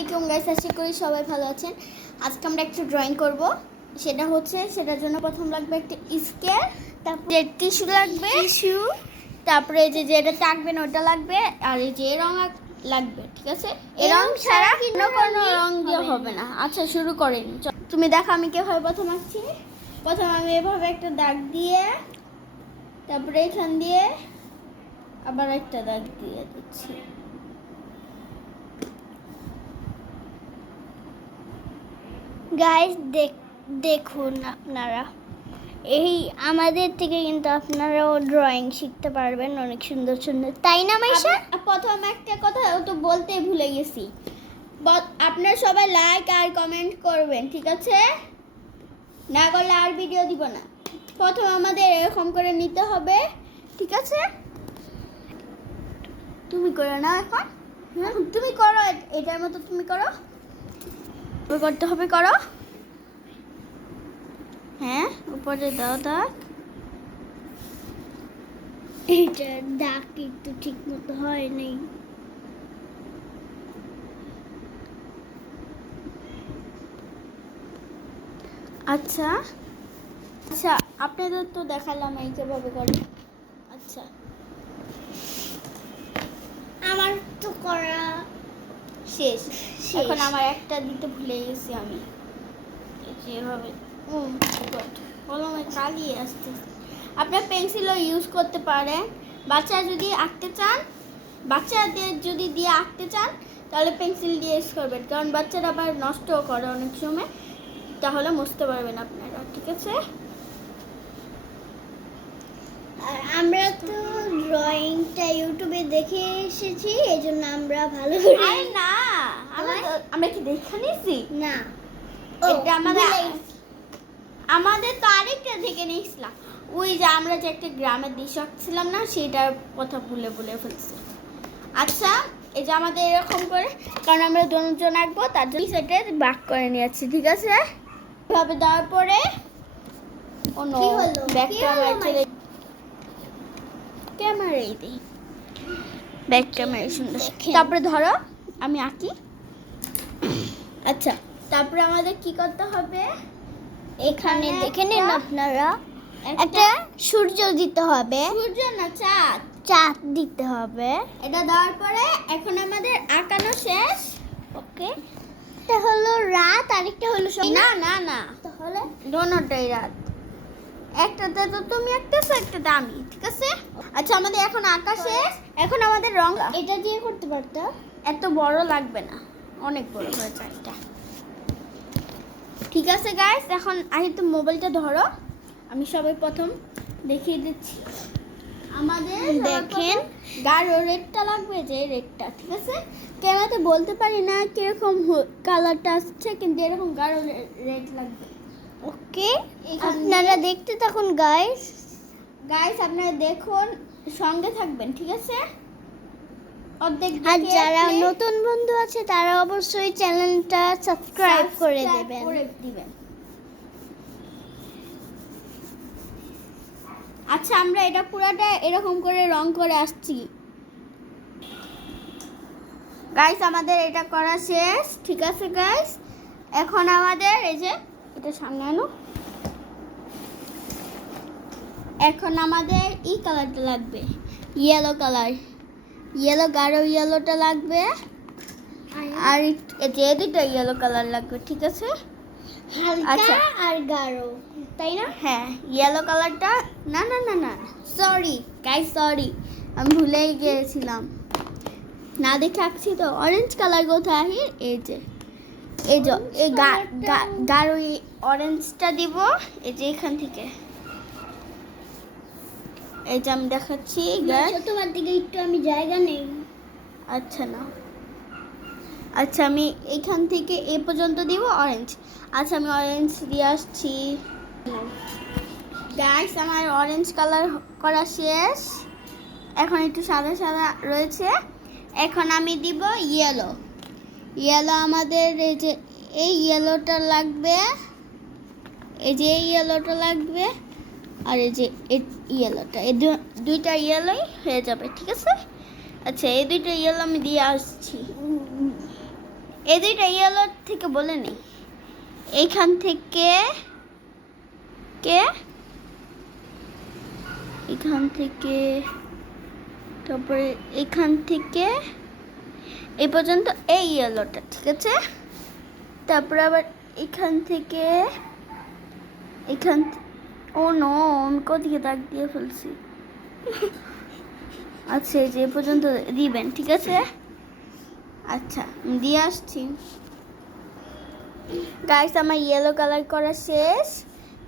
আলাইকুম গাইস, আশা করি সবাই ভালো আছেন। আজকে আমরা একটা ড্রয়িং করব। সেটার জন্য প্রথম লাগবে একটা স্কেল, তারপরে টিস্যু লাগবে, তারপরে যেটা টাকবেন ওটা লাগবে, আর এই যে রং লাগবে। ঠিক আছে, এই রং ছাড়া কোনো রং দিয়ে হবে না। আচ্ছা শুরু করেন। তুমি দেখো আমি কিভাবে প্রথম আঁকছি। প্রথম আমি এভাবে একটা দাগ দিয়ে, তারপরে এখান দিয়ে আবার একটা দাগ দিয়ে দিচ্ছি। গাইস দেখুন, আপনারা এই আমাদের থেকে কিন্তু আপনারাও ড্রয়িং শিখতে পারবেন অনেক সুন্দর সুন্দর, তাই না মাইশা? প্রথম একটা কথা তো বলতে ভুলে গেছি, আপনারা সবাই লাইক আর কমেন্ট করবেন, ঠিক আছে? না করলে আর ভিডিও দিব না। প্রথম আমাদের এরকম করে নিতে হবে, ঠিক আছে? তুমি করো না এখন, তুমি করো, এটার মতো তুমি করো, করতে হবে, করো। হ্যাঁ, উপরে দাও দাগ। এটা দাগ একটু ঠিক মতো হয় নাই। আচ্ছা আচ্ছা, আপনাদের তো দেখালাম এই কিভাবে করে। আচ্ছা, আমার তো করা শেষ। এখন আমার একটা দিতে ভুলে গেছি আমি, যেভাবে কলমে কালিয়ে আসতে। আপনার পেন্সিলও ইউজ করতে পারেন। বাচ্চাদের যদি দিয়ে আঁকতে চান তাহলে পেন্সিল দিয়ে ইউজ করবেন, কারণ বাচ্চারা আবার নষ্টও করে অনেক সময়, তাহলে মুছতে পারবেন আপনারা, ঠিক আছে? আর আমরা তো ড্রয়িংটা ইউটিউবে দেখে এসেছি, এজন্য আমরা ভালো করে। আরে না, আমরা কি দেখে নিয়েছি না, এটা আমাদের তো আরেকটা থেকে নিয়েছিলাম। ওই যে আমরা যে একটা গ্রামের দৃশ্য ছিলাম না, সেটার কথা ভুলে ফেলছি। আচ্ছা, এই যে আমাদের এরকম করে, কারণ আমরা দুজন আঁকবো তার জন্য সেটা ভাগ করে নিয়েছি, ঠিক আছে? এভাবে দেওয়ার পরে কি হলো? ক্যামেরাই দিই, ব্যাক ক্যামেরা সুন্দর। তারপরে ধরো আমি আঁকি। আচ্ছা, তারপরে আমাদের কি করতে হবে, এখানে দেখে নিন আপনারা, একটা সূর্য দিতে হবে। সূর্য না, চাঁদ। চাঁদ দিতে হবে। এটা দেওয়ার পরে এখন আমাদের আঁকানো শেষ। ওকে, এটা হলো রাত, আরেকটা হলো না না না, তাহলে দোনোটাই রাত। একটাতে তো তুমি আঁকতেছো, একটাতে আমি, ঠিক আছে? আচ্ছা, আমাদের এখন আঁকা শেষ। এখন আমাদের রং এটা দিয়ে করতে পারতো। এত বড় লাগবে না, অনেক বড় হয়ে যায় এটা, ঠিক আছে গাইস? এখন তো মোবাইলটা ধরো, আমি সবাই প্রথম দেখিয়ে দিচ্ছি। আমাদের দেখেন, গাঢ় রেডটা লাগবে, যে রেডটা, ঠিক আছে? কেনাতে বলতে পারি না কিরকম কালারটা আসছে, কিন্তু এরকম গাঢ় রেড লাগবে। ওকে, আপনারা দেখতে থাকুন গাইস। আপনারা দেখুন, সঙ্গে থাকবেন, ঠিক আছে? অর্ধেক আর দেখে যারা play নতুন বন্ধু আছে তারা অবশ্যই চ্যানেলটা সাবস্ক্রাইব করে দিবেন। আচ্ছা, আমরা এটা পুরাটা এরকম করে রং করে আসছি গাইস। আমাদের এটা করা শেষ, ঠিক আছে গাইস? এখন আমাদের এই যে এটা সামনে আনো। এখন আমাদের এই কালারটা লাগবে, ইয়েলো কালার, ইয়েলো, গাঢ় ইয়েলোটা লাগবে, আর যে দুটো ইয়েলো কালার লাগবে, ঠিক আছে? হালকা আর গাঢ়, তাই না? হ্যাঁ, ইয়েলো কালারটা, না না না না, সরি গাইস, সরি, আমি ভুলেই গিয়েছিলাম, না দেখে আঁকছি তো। অরেঞ্জ কালার কোথায়? এই যে এই গাঢ় অরেঞ্জটা দিব, এই যে এখান থেকে, এই যে আমি দেখাচ্ছি। তোমার দিকে একটু আমি জায়গা নেই। আচ্ছা না, আচ্ছা আমি এখান থেকে এ পর্যন্ত দিব অরেঞ্জ। আচ্ছা, আমি অরেঞ্জ দিয়ে আসছি গাইস। আমার অরেঞ্জ কালার করা শেষ, এখন একটু সাদা সাদা রয়েছে। এখন আমি দিব ইয়েলো। আমাদের এই ইয়েলোটা লাগবে, এই যে এই ইয়েলোটা লাগবে, আর এই যে ইয়েলোটা, এই দুইটা ইয়েলোই হয়ে যাবে, ঠিক আছে? আচ্ছা, এই দুইটা ইয়েলো আমি দিয়ে আসছি। এই দুইটা ইয়েলো থেকে বলে নেই। এইখান থেকে এখান থেকে, তারপরে এখান থেকে এই পর্যন্ত এই ইয়েলোটা, ঠিক আছে? তারপরে আবার এখান থেকে ও নো, আমি কোদিকে দাগ দিয়ে ফেলছি। আচ্ছা, এই যে এ পর্যন্ত দিবেন, ঠিক আছে? আচ্ছা, আমি দিয়ে আসছি। গাইস, আমার ইয়েলো কালার করা শেষ।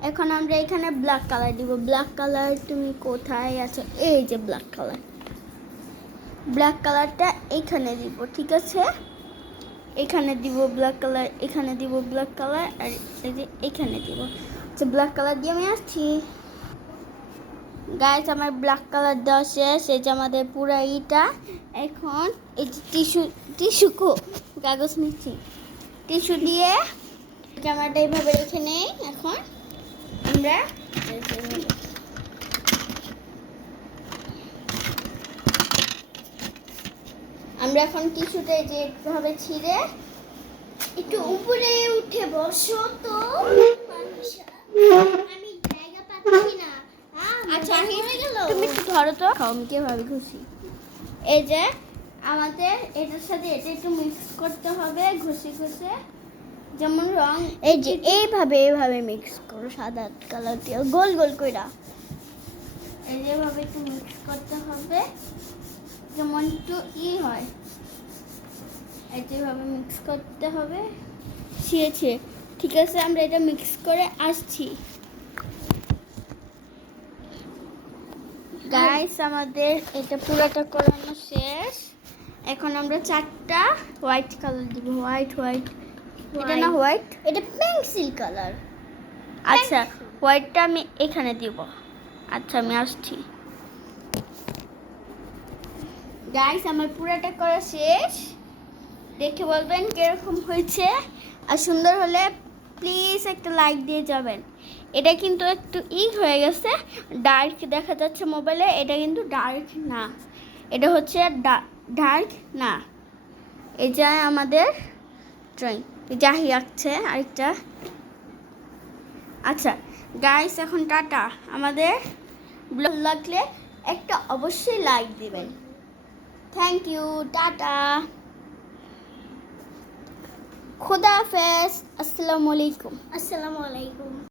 এখন আমরা এখানে ব্ল্যাক কালার দিব। ব্ল্যাক কালার তুমি কোথায় আছো? এই যে ব্ল্যাক কালার। ব্ল্যাক কালারটা এখানে দিব, ঠিক আছে? এখানে দিব ব্ল্যাক কালার, এখানে দিব ব্ল্যাক কালার, আর এই যে এখানে দিব। আচ্ছা, ব্ল্যাক কালার দিয়ে আমি আসছি। গাইস, আমার ব্ল্যাক কালার দেওয়া শেষ। এই যে আমাদের পুরো ইটা। এখন এই যে টিস্যু কাগজ নিচ্ছি। টিস্যু দিয়ে ক্যামেরাটা এইভাবে রেখে নেই। এখন আমরা এখন টিস্যুটা যে এইভাবে ছিঁড়ে একটু উপরে উঠে বসো তো। আমি জায়গা পাচ্ছি না। আচ্ছা, হয়ে গেল। তুমি একটু ধরো তো, আমি কিভাবে খুশি। এই যে আমাদের এটার সাথে এটা একটু মিক্স করতে হবে, ঘষে যেমন রং। এই যে এইভাবে মিক্স করো, সাদা কালার দিয়ে গোল গোল কইরা। এই যেভাবে একটু মিক্স করতে হবে, যেমন একটু হয়। এই যেভাবে মিক্স করতে হবে। ছিঁড়েছে, ঠিক আছে? আমরা এটা মিক্স করে আসছি। গাইস, আমাদের এটা পুরোটা করানো শেষ। এখন আমরা 4টা হোয়াইট কালার দিব। হোয়াইট। এটা না হোয়াইট, এটা পেন্সিল কালার। আচ্ছা, হোয়াইটটা আমি এখানে দিব। আচ্ছা, আমি আসছি। গাইস, আমার পুরোটা করা শেষ। দেখে বলবেন কিরকম হয়েছে, আর সুন্দর হলে প্লিজ একটা লাইক দিয়ে যাবেন। এটা কিন্তু একটু হয়ে গেছে, ডার্ক দেখা যাচ্ছে মোবাইলে। এটা কিন্তু ডার্ক না, এটা হচ্ছে ডার্ক না। এই যে আমাদের ড্রয়িং যাহি আঁকছে আরেকটা। আচ্ছা গাইস, এখন টাটা। আমাদের ব্লগ লাগলে একটা অবশ্যই লাইক দিবেন। থ্যাংক ইউ, টাটা, খুদা হাফেজ, আসসালামু আলাইকুম। আসসালামু আলাইকুম।